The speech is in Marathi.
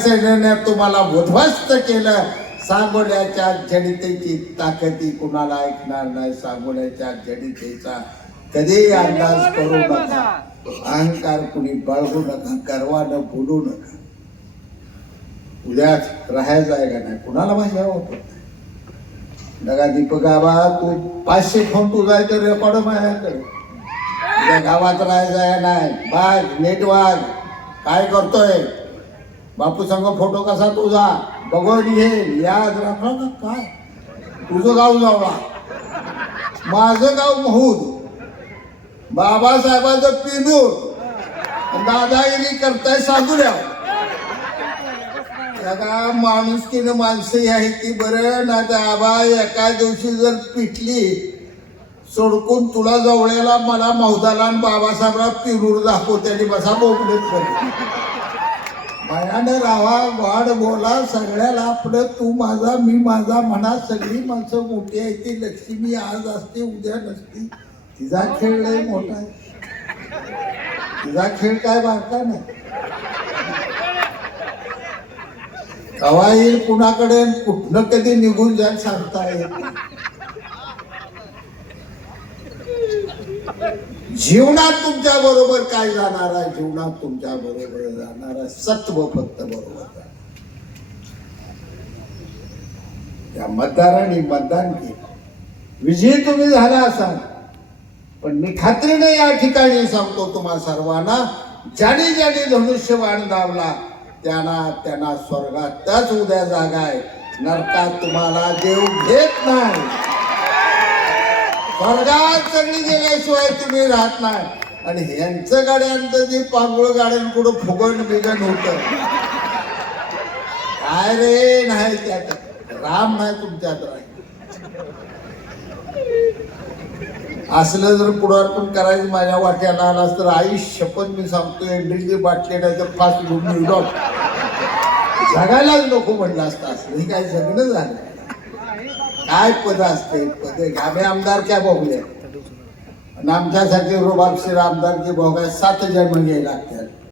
सेनेने तुम्हाला उद्ध्वस्त केलं. सांगोल्याच्या जडितेची ताकदी कुणाला ऐकणार नाही. सांगोल्याच्या जडितेचा कधी अंदाज करू नका. अहंकार कुणी बाळगू नका. गर्वानं बोलू नका. उद्याच राहायचं आहे का नाही? कुणाला माझ्या वापरत लगा दीपक आबा तू पाचशे फोन तू जायचं रेकॉर्ड माझ्याकडे. त्या गावात राहायचं आहे नाही? बाग नेट वाघ काय करतोय? बापू संग फोटो कसा तुझा? बघून घे. याद राखा ना काय? तुझं गाव जावळा. माझं गाव महूद. बाबासाहेबाचं पिनूर दादागिरी करताय साधुऱ्या का माणुसकीनं माणसं आहे ती बरं ना दाबा एका दिवशी जर पिटली सोडकून तुला जवळ्याला मला मौदाला आणि बाबासाहेबला पिरूर दाखवते आणि बसा बोबडत मायानं राहा वाढ बोला सगळ्याला आपलं तू माझा मी माझा म्हणा सगळी माणसं मोठी आहे ती लक्ष्मी आज असते उद्या नसती. तिचा खेळ लय मोठा आहे. तिचा खेळ काय बारका नाही. कवा येईल कुणाकडे कुठनं कधी निघून जाईल सांगता येत जीवनात तुमच्या बरोबर काय जाणार आहे? जीवनात तुमच्या बरोबर जाणार आहे. सत्व फक्त बरोबर त्या मतदारांनी मतदान केलं. विजयी तुम्ही झाला असाल. पण मी खात्रीने या ठिकाणी सांगतो तुम्हा सर्वांना ज्याने ज्याने धनुष्यबाण दावला त्यांना त्यांना स्वर्गातच उद्या जागा आहे. नरकात तुम्हाला देव घेत नाही. स्वर्गात सगळी गेल्याशिवाय तुम्ही राहत नाही. आणि ह्यांचं गाड्यांचं जे पांगुळ गाड्यां कुठं फुगण बिगण होत. काय रे नाही त्यात. राम नाही तुमच्यात राही असलं जर पुढारपण करायचं माझ्या वाट्याला आलास तर आई शपथ मी सांगतो एंड्रीची बाटली नाही तर फास्ट घेऊन मिळतो जगायलाच नको म्हणलं असतं. असलं हे काय जगणं झालं. काय पद असते पद आम्ही आमदार काय भोगले आणि आमच्यासाठी रुबाबशीर आमदार की भोगायला सात जन्म घ्यायला लागतात.